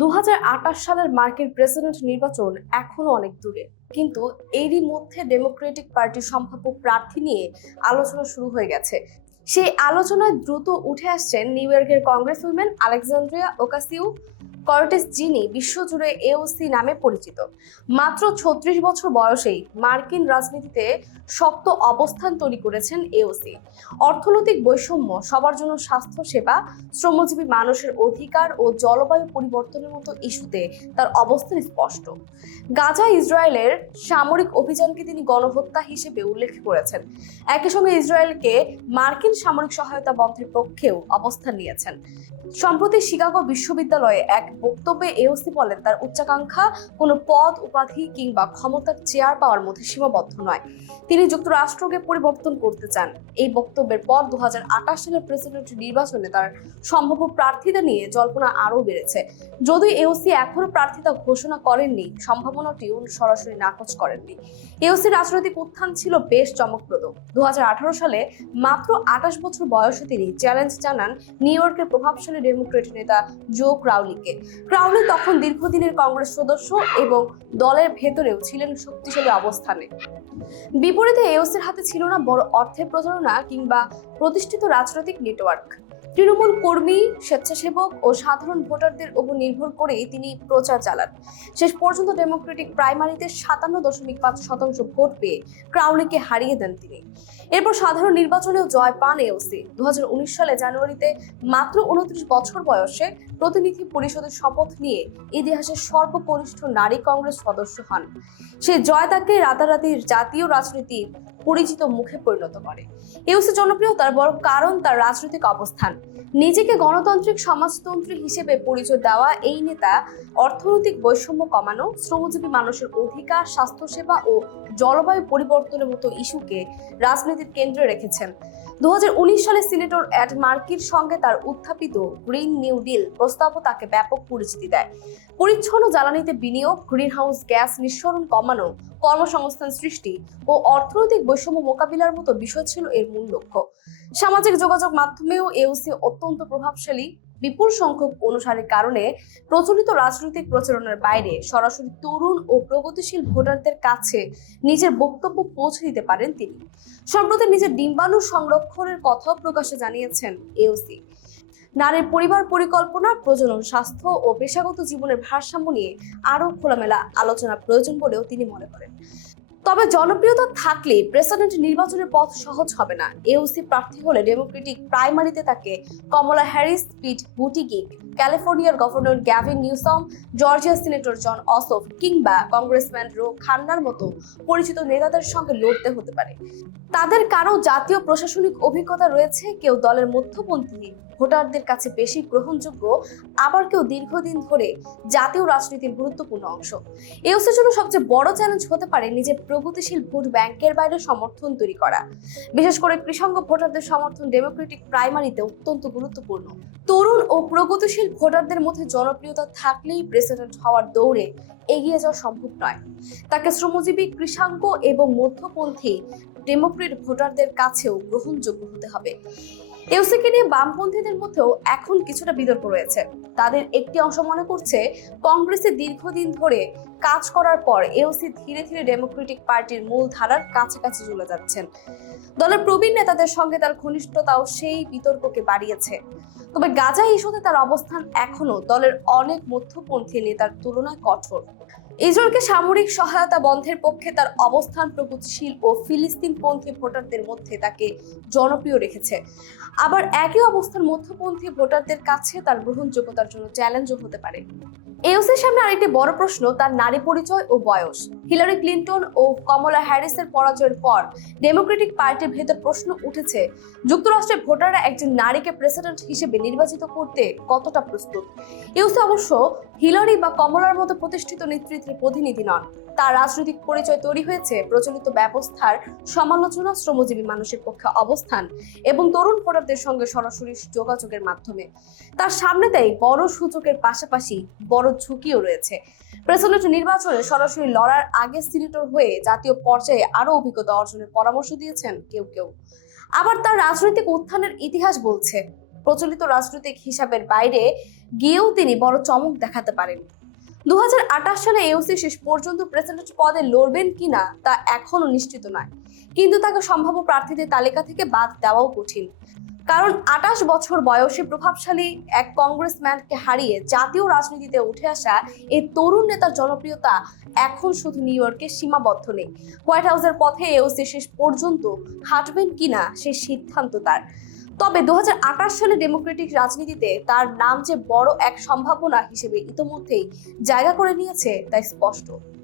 2028 সালের মার্কিন প্রেসিডেন্ট নির্বাচন এখনো অনেক দূরে, কিন্তু এরই মধ্যে ডেমোক্রেটিক পার্টির সম্ভাব্য প্রার্থী নিয়ে আলোচনা শুরু হয়ে গেছে। সেই আলোচনায় দ্রুত উঠে আসছেন নিউ ইয়র্কের কংগ্রেসউইমেন আলেকজান্দ্রিয়া ওকাসিও-কর্টেস, যিনি বিশ্বজুড়ে এওসি নামে পরিচিত। মাত্র 36 বছর বয়সেই মার্কিন রাজনীতিতে শক্ত অবস্থান তৈরি করেছেন এওসি। অর্থনৈতিক বৈষম্য, সবার জন্য স্বাস্থ্য সেবা, শ্রমজীবী মানুষের অধিকার ও জলবায়ু পরিবর্তনের মতো ইস্যুতে তার অবস্থান স্পষ্ট। গাজা ইসরায়েলের সামরিক অভিযানকে তিনি গণহত্যা হিসেবে উল্লেখ করেছেন। একই সঙ্গে ইসরায়েলকে মার্কিন সামরিক সহায়তা বন্ধের পক্ষেও অবস্থান নিয়েছেন। সম্প্রতি শিকাগো বিশ্ববিদ্যালয়ে এক বক্তব্যে এওসি বলেন, তার উচ্চাকাঙ্ক্ষা কোনো পদ, উপাধি কিংবা ক্ষমতার চেয়ার পাওয়ার মধ্যে সীমাবদ্ধ নয়। তিনি যুক্তরাষ্ট্রকে পরিবর্তন করতে চান। এই বক্তব্যের পর 2028 সালের প্রেসিডেন্ট নির্বাচনে তার সম্ভাব্য প্রার্থিতা নিয়ে জল্পনা আরও বেড়েছে। যদিও এওসি এখনো প্রার্থিতা ঘোষণা করেননি, সম্ভাবনাটিও সরাসরি নাকচ করেননি। এওসির রাজনৈতিক উত্থান ছিল বেশ চমকপ্রদ। 2018 সালে মাত্র 28 বছর বয়সে তিনি চ্যালেঞ্জ জানান নিউ ইয়র্কের প্রভাবশালী ডেমোক্রেট নেতা জো ক্রাউলিকে। ক্রাউলি তখন দীর্ঘদিনের কংগ্রেস সদস্য এবং দলের ভেতরেও ছিলেন শক্তিশালী অবস্থানে। বিপরীতে এওসির হাতে ছিল না বড় অর্থের প্রচারণা কিংবা প্রতিষ্ঠিত রাজনৈতিক নেটওয়ার্ক। তৃণমূল কর্মী, স্বেচ্ছাসেবক ও সাধারণ ভোটারদের উপর নির্ভর করেই তিনি প্রচার চালান। শেষ পর্যন্ত ডেমোক্রেটিক প্রাইমারিতে 57.5% ভোট পেয়ে ক্রাউলিকে হারিয়ে দেন তিনি। এরপর সাধারণ নির্বাচনেও জয় পান এওসি। 2019 সালে জানুয়ারিতে মাত্র 29 বছর বয়সে প্রতিনিধি পরিষদের শপথ নিয়ে ইতিহাসের সর্বকনিষ্ঠ নারী কংগ্রেস সদস্য হন। সে জয় তাকে রাতারাতি জাতীয় রাজনীতির পরিচিত মুখে পরিণত করে। এওসি জনপ্রিয়তার বড় কারণ তার রাজনৈতিক অবস্থান। নিজেকে গণতান্ত্রিক সমাজতন্ত্রী হিসেবে পরিচয় দেওয়া এই নেতা অর্থনৈতিক বৈষম্য কমানো, শ্রমজীবী মানুষের অধিকার, স্বাস্থ্যসেবা ও জলবায়ু পরিবর্তনের মতো ইস্যুকে রাজনীতির কেন্দ্রে রেখেছেন। 2019 সালে সিনেটর এড মার্কির সঙ্গে তার উত্থাপিত গ্রিন নিউ ডিল প্রস্তাবও তাকে ব্যাপক পরিচিতি দেয়। পরিচ্ছন্ন জ্বালানিতে বিনিয়োগ, গ্রিনহাউস গ্যাস নিঃসরণ কমানো, কর্মসংস্থান সৃষ্টি ও অর্থনৈতিক বৈষম্য মোকাবিলার মতো বিষয় ছিল এর মূল লক্ষ্য। সামাজিক যোগাযোগ মাধ্যমেও এওসি অত্যন্ত প্রভাবশালী। বিপুল সংখ্যক অনুসারীর কারণে প্রচলিত রাজনৈতিক প্রচারণার বাইরে সরাসরি তরুণ ও প্রগতিশীল ভোটারদের কাছে নিজের বক্তব্য পৌঁছে দিতে পারেন তিনি। সম্প্রতি নিজের ডিম্বাণু সংরক্ষণের কথাও প্রকাশ্যে জানিয়েছেন এওসি। নারীর পরিবার পরিকল্পনা, প্রজনন, স্বাস্থ্য ও পেশাগত জীবনের ভারসাম্য নিয়ে আরও খোলামেলা আলোচনা প্রয়োজন বলেও তিনি মনে করেন। তবে জনপ্রিয়তা থাকলে প্রেসিডেন্ট নির্বাচনের পথ সহজ হবে না। এওসি প্রার্থী হলে ডেমোক্রেটিক প্রাইমারিতে তাকে কমলা হ্যারিস, পিট বুটিগিগ, ক্যালিফোর্নিয়ার গভর্নর গ্যাভিন নিউসম, জর্জিয়ার সিনেটর জন অসফ কিংবা কংগ্রেসম্যান রো খান্নার মতো পরিচিত নেতাদের সঙ্গে লড়তে হতে পারে। তাদের কারো জাতীয় প্রশাসনিক অভিজ্ঞতা রয়েছে, কেউ দলের মধ্যপন্থী, ভোটারদের কাছে বেশি গ্রহণযোগ্য, আবার কেউ দীর্ঘদিন ধরে জাতীয় রাজনীতির গুরুত্বপূর্ণ অংশ। এওসির জন্য সবচেয়ে বড় চ্যালেঞ্জ হতে পারে নিজের প্রগতিশীল ভোট ব্যাংকের বাইরে সমর্থন তৈরি করা। বিশেষ করে কৃষাঙ্গ ভোটারদের সমর্থন ডেমোক্রেটিক প্রাইমারিতে অত্যন্ত গুরুত্বপূর্ণ। তরুণ ও প্রগতিশীল ভোটারদের মধ্যে জনপ্রিয়তা থাকলেই প্রেসিডেন্ট হওয়ার দৌড়ে এগিয়ে যাওয়া সম্ভব নয়। তাকে শ্রমজীবী, কৃষাঙ্গ এবং মধ্যপন্থী ডেমোক্রেট ভোটারদের কাছেও গ্রহণযোগ্য হতে হবে। এওসিকে নিয়ে বামপন্থীদের মধ্যেও এখন কিছুটা বিতর্ক রয়েছে। তাদের একটি অংশ মনে করছে, কংগ্রেসে দীর্ঘদিন ধরে কাজ করার পর এওসি ধীরে ধীরে ডেমোক্রেটিক পার্টির মূল ধারার কাছাকাছি চলে যাচ্ছেন। দলের প্রবীণ নেতাদের সঙ্গে তার ঘনিষ্ঠতাও সেই বিতর্ককে বাড়িয়েছে। তবে গাজা ইস্যুতে তার অবস্থান এখনো দলের অনেক মধ্যপন্থী নেতার তুলনায় কঠোর। ইসরায়েলকে সামরিক সহায়তা বন্ধের পক্ষে তার অবস্থান প্রগতিশীল ও ফিলিস্তিনপন্থী ভোটারদের মধ্যে তাকে জনপ্রিয় রেখেছে। আবার একই অবস্থান মধ্যপন্থী ভোটারদের কাছে তার গ্রহণযোগ্যতার জন্য চ্যালেঞ্জও হতে পারে। এওসির সামনে আরেকটি বড় প্রশ্ন তার নারী পরিচয় ও বয়স। হিলারি ক্লিনটন ও কমলা হ্যারিসের পরাজয়ের পর ডেমোক্রেটিক পার্টির ভেতর প্রশ্ন উঠেছে, যুক্তরাষ্ট্রের ভোটাররা একজন নারীকে প্রেসিডেন্ট হিসেবে নির্বাচিত করতে কতটা প্রস্তুত। এওসি অবশ্য হিলারি বা কমলার মতো প্রতিষ্ঠিত নেতৃত্বের প্রতিনিধি নন। তার রাজনৈতিক পরিচয় তৈরি হয়েছে প্রচলিত ব্যবস্থার সমালোচনা, শ্রমজীবী মানুষের পক্ষে অবস্থান এবং তরুণ ভোটারদের সঙ্গে সরাসরি যোগাযোগের মাধ্যমে। তার সামনে তাই বড় সুযোগের পাশাপাশি বড় ঝুঁকিও রয়েছে। প্রেসিডেন্ট নির্বাচনে সরাসরি লড়ার আগে সিনেটর হয়ে জাতীয় পর্যায়ে আরো অভিজ্ঞতা অর্জনের পরামর্শ দিয়েছেন কেউ কেউ। আবার তার রাজনৈতিক উত্থানের ইতিহাস বলছে, প্রচলিত রাজনৈতিক হিসাবের বাইরে গিয়েও তিনি বড় চমক দেখাতে পারেন। 2028 সালে এওসি শেষ পর্যন্ত প্রেসিডেন্ট পদে লড়বেন কিনা তা এখনো নিশ্চিত নয়, কিন্তু তাকে সম্ভাব্য প্রার্থীদের তালিকা থেকে বাদ দেওয়াও কঠিন। কারণ 28 বছর বয়সী প্রভাবশালী এক কংগ্রেসম্যানকে হারিয়ে জাতীয় রাজনীতিতে উঠে আসা এই তরুণ নেতার জনপ্রিয়তা এখন শুধু নিউ ইয়র্কে সীমাবদ্ধ নেই। হোয়াইট হাউসের পথে এওসি শেষ পর্যন্ত হাঁটবেন কিনা সেই সিদ্ধান্ত তার। তবে 2028 সালে ডেমোক্রেটিক রাজনীতিতে তার নাম যে বড় এক সম্ভাবনা হিসেবে ইতোমধ্যেই জায়গা করে নিয়েছে তা স্পষ্ট।